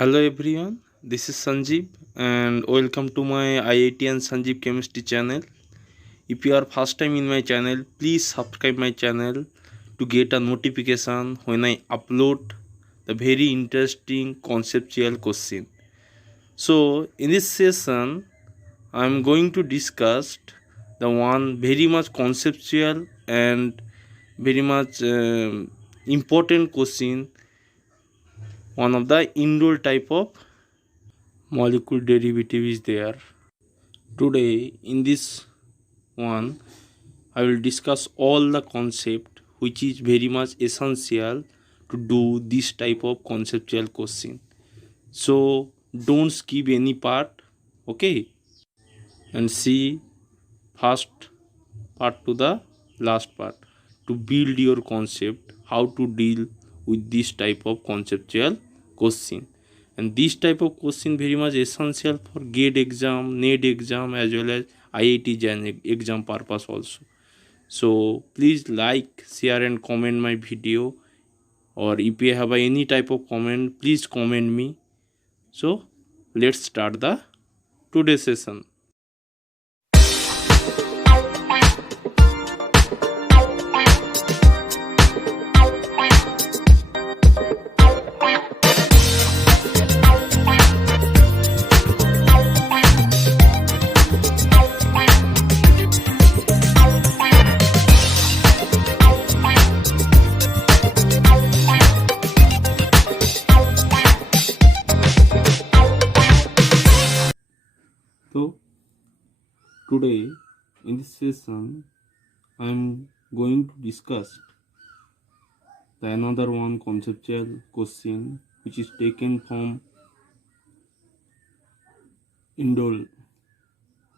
Hello everyone, this is Sanjeev and welcome to my IIT and Sanjeev Chemistry channel. If you are first time in my channel, please subscribe my channel to get a notification when I upload the very interesting conceptual question. So in this session, I am going to discuss the one very much conceptual and very much important question, one of the indole type of molecule derivative is there. Today in this one I will discuss all the concept which is very much essential to do this type of conceptual question. So don't skip any part, okay, and see first part to the last part to build your concept how to deal with this type of conceptual question. And this type of question very much essential for GATE exam, NET exam as well as IIT JAN exam purpose also. So please like, share and comment my video, or if you have any type of comment, please comment me. So let's start the today's session. So today in this session I am going to discuss the another one conceptual question which is taken from indole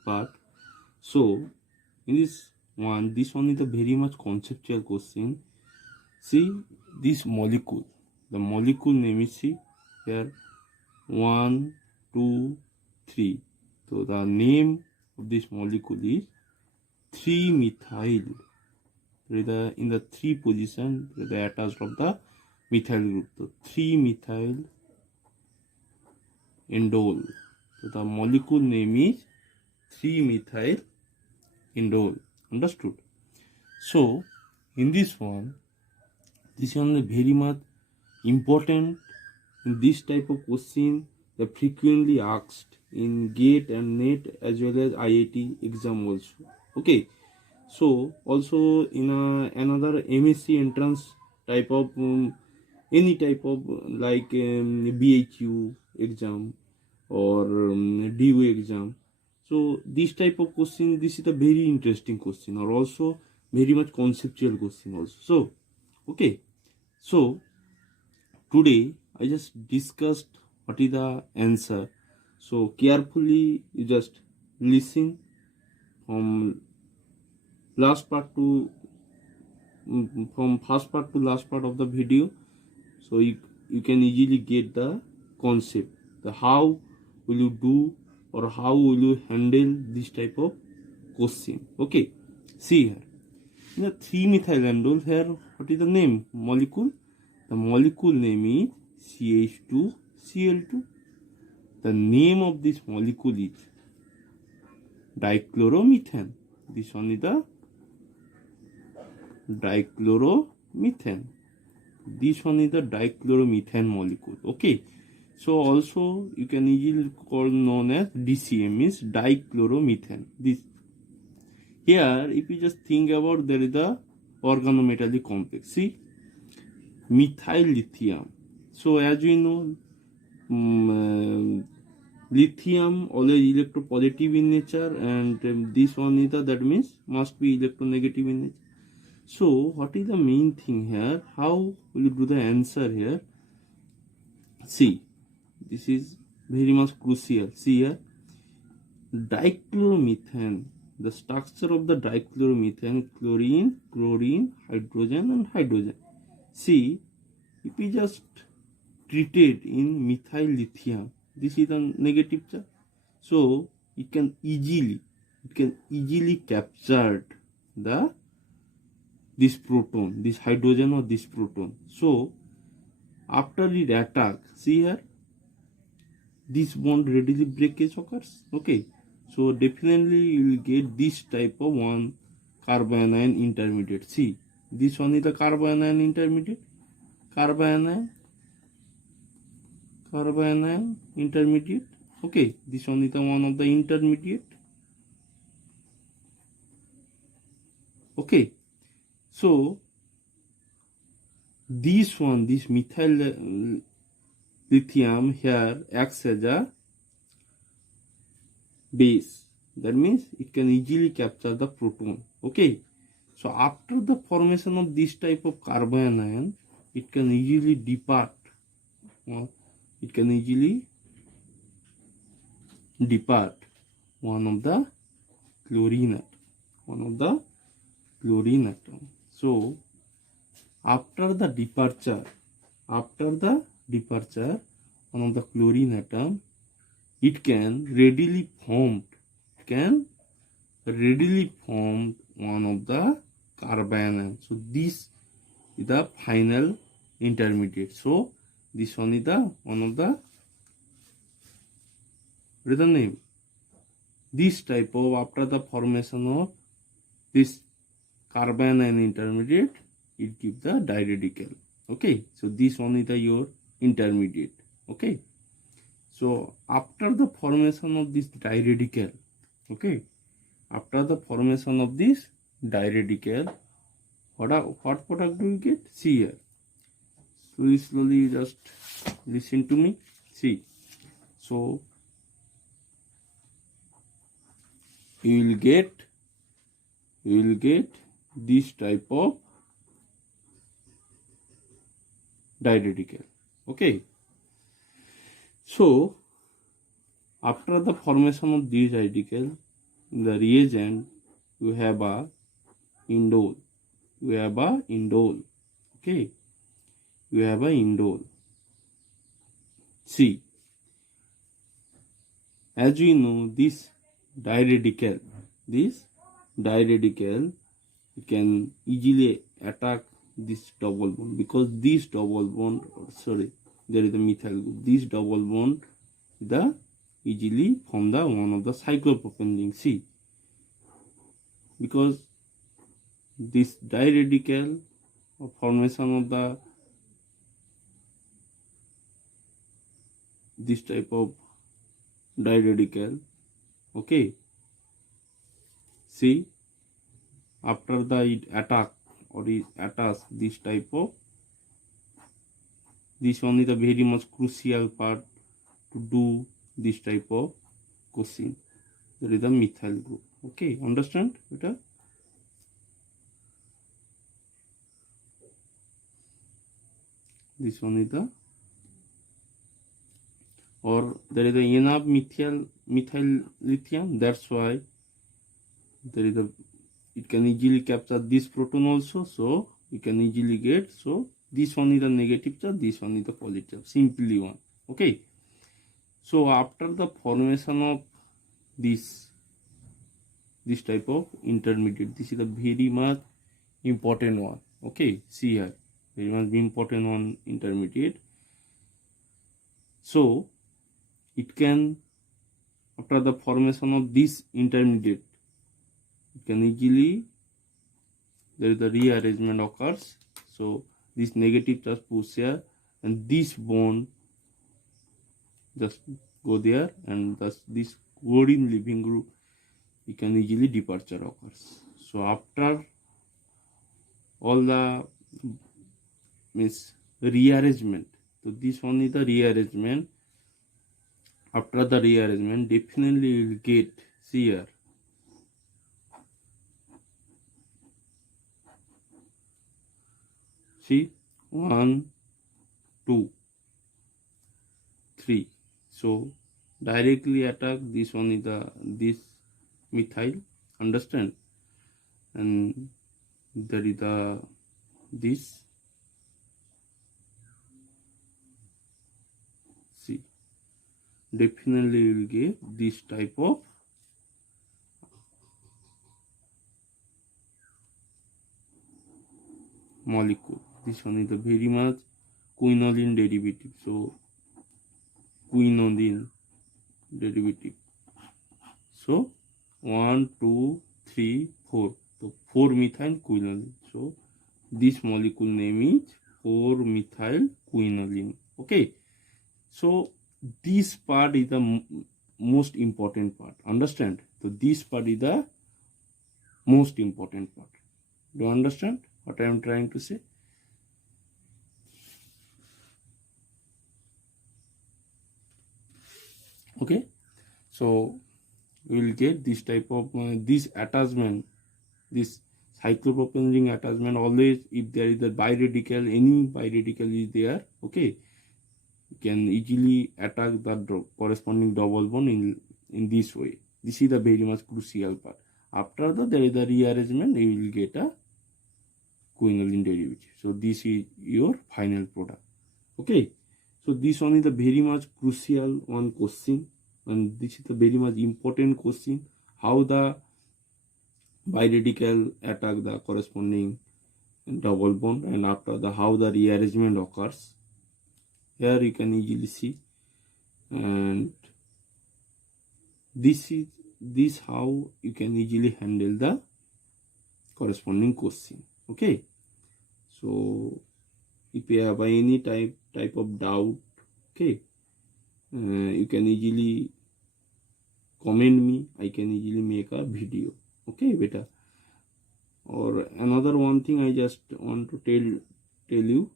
part. So in this one is a very much conceptual question. See this molecule, the molecule name is, see here, 1 2 3. So the name of this molecule is 3-methyl. In the 3 position the attached of the methyl group. So 3-methyl indole. So the molecule name is 3-methyl indole. Understood? So in this one is very much important in this type of question, the frequently asked in GATE and NET as well as IIT exam also. Okay, so also in another MSc entrance type of any type of like BHU exam or DU exam. So this type of question, this is a very interesting question, or also very much conceptual question also. So okay, so today I just discussed what is the answer. So carefully you just listen from last part to from first part to last part of the video, so you can easily get the concept, the how will you do or how will you handle this type of question. Okay, see here in the 3-methyl indole, here what is the name molecule? The molecule name is CH2Cl2. The name of this molecule is dichloromethane. This one is the dichloromethane. This one is the dichloromethane molecule. Okay, so also you can easily call known as DCM, means dichloromethane. This here, if you just think about, there is the organometallic complex. See, methyl lithium. So as we know, lithium always electropositive in nature, and this one is the, that means must be electronegative in nature. So what is the main thing here? How will you do the answer here? See, this is very much crucial. See here, dichloromethane. The structure of the dichloromethane: chlorine, chlorine, hydrogen and hydrogen. See, if we just treated in methyl lithium, this is a negative charge, so it can easily capture the this proton, this hydrogen or this proton. So after it attack, see here, this bond readily breakage occurs. Okay, so definitely you will get this type of one carbanion intermediate. See, this one is the carbanion intermediate, carbanion intermediate. Okay, this one is the one of the intermediate. Okay, so this one, this methyl lithium here acts as a base. That means it can easily capture the proton. Okay, so after the formation of this type of carbanion, it can easily depart. It can easily depart one of the chlorine atom. So after the departure one of the chlorine atom, it can readily form one of the carbanion. So this is the final intermediate. So this one is the one of the, what is the name? This type of, after the formation of this carbanion intermediate, it gives the diradical. Okay, so this one is the your intermediate. Okay, so after the formation of this diradical, okay, after the formation of this diradical, what product do we get? See here. Slowly just listen to me. See, so you will get this type of diradical. Okay, so after the formation of this radical, the reagent, you have a indole. Okay, you have a indole. See, as we know, this diradical, it can easily attack this double bond, because this double bond, there is a methyl group. This double bond easily form the one of the cyclopropane ring. See, because this diradical formation of this type of diradical. Okay, see, after the it attack or it attacks this type of, this one is a very much crucial part to do this type of question. There is a methyl group. Okay, understand better? This one is the, or there is a enough methyl lithium. That's why there is a, it can easily capture this proton also. So you can easily get, so this one is the negative charge, this one is the positive charge, simply one. Okay, so after the formation of this type of intermediate, this is a very much important one. Okay, see here, very much important one, intermediate. So it can, after the formation of this intermediate, it can easily, there is the rearrangement occurs. So this negative charge push here, and this bond just go there, and thus this chlorine leaving group, you can easily departure occurs. So after all the means rearrangement, so this one is the rearrangement. After the rearrangement, definitely you will get, see here, see, 1 2 3. So directly attack this one is the, this methyl, understand, and there is the this, see, definitely you will get this type of molecule. This one is the very much quinoline derivative. So quinoline, derivative. So 1, 2, 3, 4. So 4-methyl quinoline. So this molecule name is 4-methyl quinoline. Okay. So this part is the most important part. Understand? So this part is the most important part. Do you understand what I am trying to say? Okay. So we will get this type of this attachment, this cyclopropene ring attachment. Always if there is a biradical, any biradical is there, okay, you can easily attack the corresponding double bond in this way. This is the very much crucial part. After that, there is the rearrangement, you will get a quinoline derivative. So this is your final product. Okay. So this one is the very much crucial one question, and this is the very much important question: how the biradical attack the corresponding double bond, and after the how the rearrangement occurs. Here you can easily see, and this how you can easily handle the corresponding question. Okay. So if you have any type of doubt, okay, you can easily comment me. I can easily make a video. Okay, beta. Or another one thing I just want to tell you.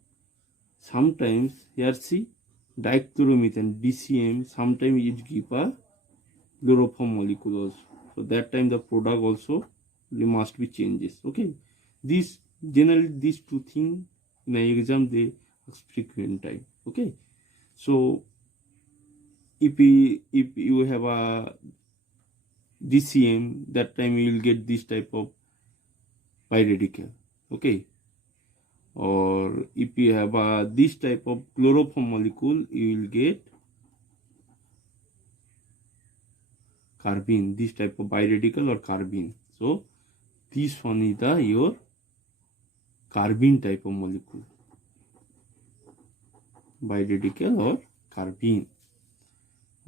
Sometimes here see dichloromethane DCM. Sometimes it give a chloroform molecule also. So that time the product also must be changes. Okay, this generally these two things in the exam they ask frequent time. Okay, so if you have a DCM, that time you will get this type of biradical. Okay, or if you have this type of chloroform molecule, you will get carbene, this type of biradical or carbene. So this one is the your carbene type of molecule, biradical or carbene.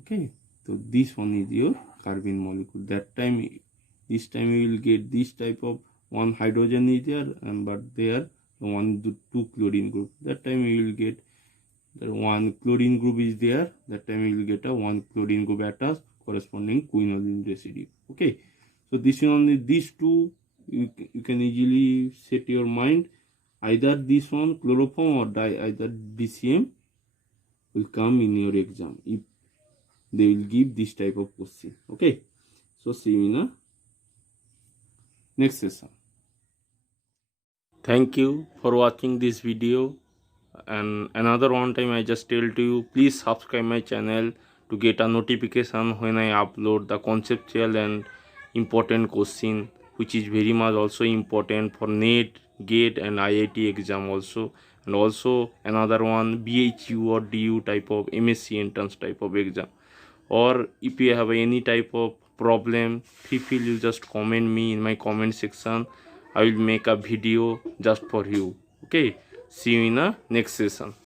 Okay, so this one is your carbene molecule. That time, this time you will get this type of one hydrogen is there, and but there one two chlorine group. That time you will get the one chlorine group is there. That time you will get a one chlorine group attached corresponding quinoline residue. Okay, so this is only these two. You can easily set your mind. Either this one chloroform or either DCM will come in your exam if they will give this type of question. Okay, so see you in a next session. Thank you for watching this video, and another one time I just tell to you, please subscribe my channel to get a notification when I upload the conceptual and important question, which is very much also important for NET, GATE and IIT exam also, and also another one BHU or DU type of MSc entrance type of exam. Or if you have any type of problem, feel you just comment me in my comment section. I will make a video just for you. Okay, see you in a next session.